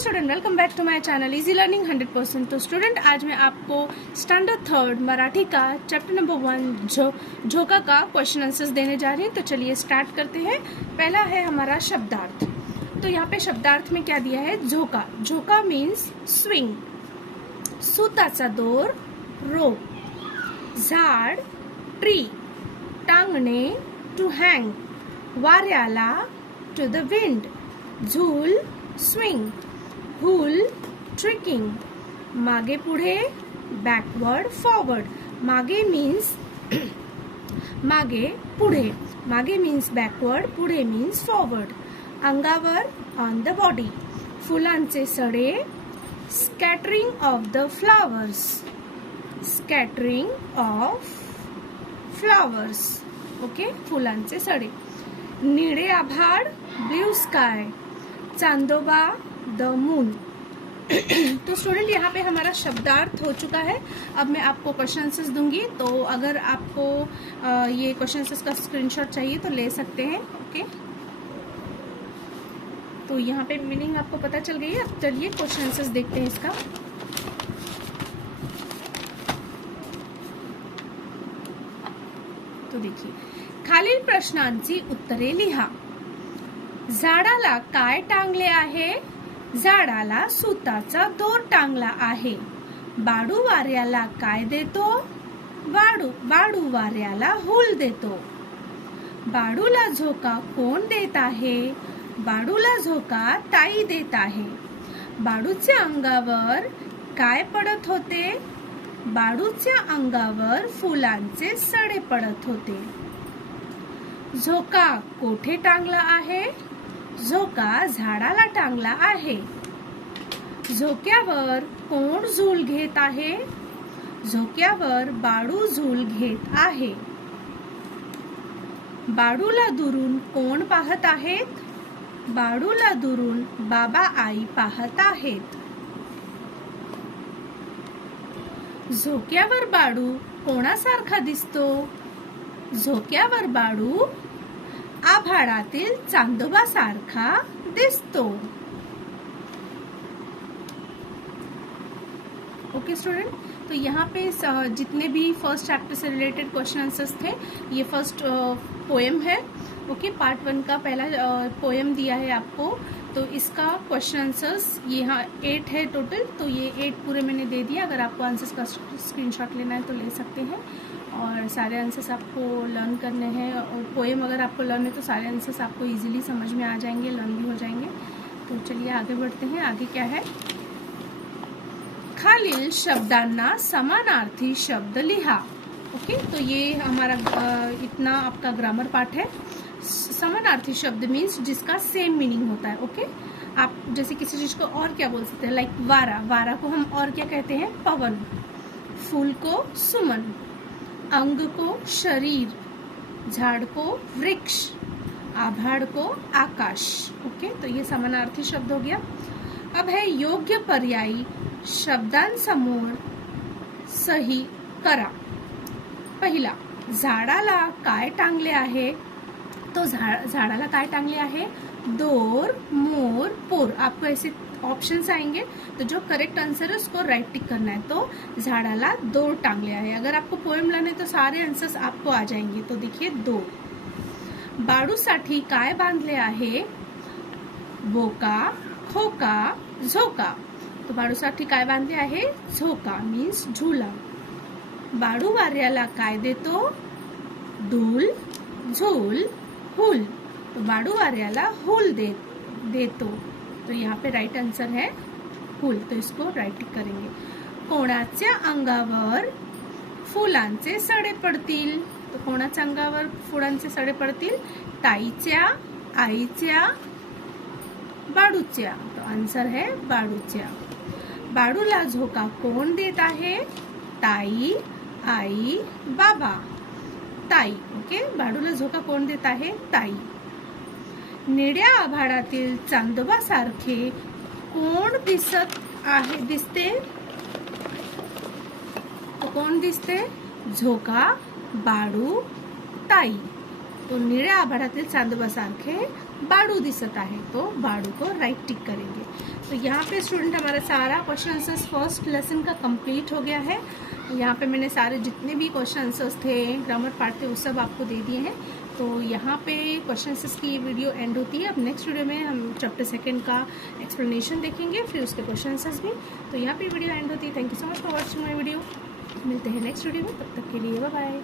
Student, welcome back to my channel easy learning 100%। तो student, आज मैं आपको स्टैंडर्ड 3 मराठी का चैप्टर नंबर 1 झोंका का क्वेश्चन आंसर्स देने जा रही हूँ। तो चलिए स्टार्ट करते हैं। पहला है हमारा शब्दार्थ। तो यहाँ पे शब्दार्थ में क्या दिया है? झोका। झोका मीन्स स्विंग, सुताचा दोर रोप, झाड ट्री, टांगणे टू हँग, वाऱ्याला टू द विंड, झूल स्विंग, हुल ट्रिकिंग, मागे पुढे बॅकवर्ड फॉरवर्ड। मागे मीन्स मागे पुढे, मागे मीन्स बॅकवर्ड, पुढे मीन्स फॉरवर्ड। अंगावर ऑन द बॉडी, फुलांचे सडे, scattering of the flowers, scattering of flowers. Okay, फुलांचे सडे। निळे आभाळ ब्लू स्काई, चांदोबा द मून। तो स्टूडेंट, यहाँ पे हमारा शब्दार्थ हो चुका है। अब मैं आपको क्वेश्चन आंसर्स दूंगी, तो अगर आपको ये क्वेश्चन आंसर्स का स्क्रीनशॉट चाहिए तो ले सकते हैं। ओके, तो यहाँ पे मीनिंग आपको पता चल गई है। अब चलिए क्वेश्चन आंसर्स देखते हैं इसका। तो देखिए, खालील प्रश्नांची उत्तरे लिहा। झाडाला काय टांगले आहे? झाडाला सुताचा दोर टांगला आहे। बाडू वाऱ्याला काय देतो? बाडू वाऱ्याला हुल देतो। बाडूला झोका कोण देत आहे? बाडूला झोका ताई देत आहे। बाडूच्या अंगावर काय पडत होते? बाडूच्या अंगावर फुलांचे सडे पडत होते। झोका कोठे टांगला आहे? झोका झाडाला टांगला आहे। झोक्यावर कोण झूल घेत आहे? झोक्यावर बाडू झूल घेत आहे। बाडूला दुरून कोण पाहत आहेत? बाडूला दुरून बाबा आई पाहत आहेत। झोक्यावर बाडू कोणासारखा दिसतो? झोक्यावर बाडू आभाळातील चांदोबा सारखा दिसतो। ओके स्टूडेंट, तो यहाँ पे जितने भी फर्स्ट चैप्टर से रिलेटेड क्वेश्चन आंसर्स थे, ये फर्स्ट पोएम है। ओके, पार्ट 1 का पहला पोएम दिया है आपको। तो इसका क्वेश्चन आंसर्स यहाँ 8 है टोटल। तो ये 8 पूरे मैंने दे दिया। अगर आपको आंसर्स का स्क्रीनशॉट लेना है तो ले सकते हैं। और सारे आंसर्स आपको लर्न करने हैं। और पोएम अगर आपको लर्न है तो सारे आंसर्स आपको इजीली समझ में आ जाएंगे, लर्न भी हो जाएंगे। तो चलिए आगे बढ़ते हैं। आगे क्या है? खालील शब्दांना समानार्थी शब्द लिहा। ओके, तो ये हमारा इतना आपका ग्रामर पार्ट है। समानार्थी शब्द मीन्स जिसका सेम मीनिंग होता है। ओके, आप जैसे किसी चीज को और क्या बोल सकते हैं, लाइक वारा। वारा को हम और क्या कहते हैं? पवन। फूल को सुमन, अंग को शरीर, झाड़ को वृक्ष, आभाड़ को आकाश। ओके, तो ये समानार्थी शब्द हो गया। अब है योग्य पर्यायी शब्दांसमोर सही करा। पहिला, झाडाला काय टांगले आहे? तो झाडाला काय टांगले आहे? दोर, मोर, पोर। आपको ऐसे ऑप्शंस आएंगे, तो जो करेक्ट आंसर है उसको राइट टिक करना है। तो झाडाला दोर टांगले आहे। अगर आपको पोएम लाने तो सारे आंसर्स आपको आ जाएंगे। तो देखिए, दोर। बाडूसाठी काय बांधले आहे? बोका, खोका, झोका। तो बाडूसाठी काय बांधले आहे? झोका मीन्स झुला। बाडू वाऱ्याला काय देतो? धूल, झूल, हुल। तो बाडू वाऱ्याला हुल देतो। तो यहाँ पे राइट आंसर है हुल। तो इसको राइट टिक करेंगे। कोणाच्या अंगावर फुलांचे सडे पडतील? तो कोणाच्या अंगावर फुलांचे सडे पडतील? ताईच्या, आईच्या, बाडूच्या। तो आंसर है बाडूच्या। बाडूला झोका कोण देत आहे? ताई, आई, बाबा। ताई। ओके, बाडूला झोका कोण देत आहे? ताई। निळ्या आभाळातील चांदोबा सारखे कोण दिसते? तो कोण दिसते? झोका, बाडू, ताई। तो निळ्या आभाळातील चांदोबा सारखे बाड़ू दिसत आहे, तो बाड़ू को राइट टिक करेंगे। तो यहाँ पे स्टूडेंट हमारा सारा क्वेश्चन आंसर्स फर्स्ट लेसन का कंप्लीट हो गया है। यहाँ पे मैंने सारे जितने भी क्वेश्चन आंसर्स थे, ग्रामर पार्ट थे, वो सब आपको दे दिए हैं। तो यहाँ पे क्वेश्चन आंसर्स की ये वीडियो एंड होती है। अब नेक्स्ट वीडियो में हम चैप्टर 2 का एक्सप्लेनेशन देखेंगे, फिर उसके क्वेश्चन आंसर्स भी। तो यहाँ पे वीडियो एंड होती है। Thank you so much for watching my video. मिलते हैं नेक्स्ट वीडियो में, तब तक के लिए बाय बाय।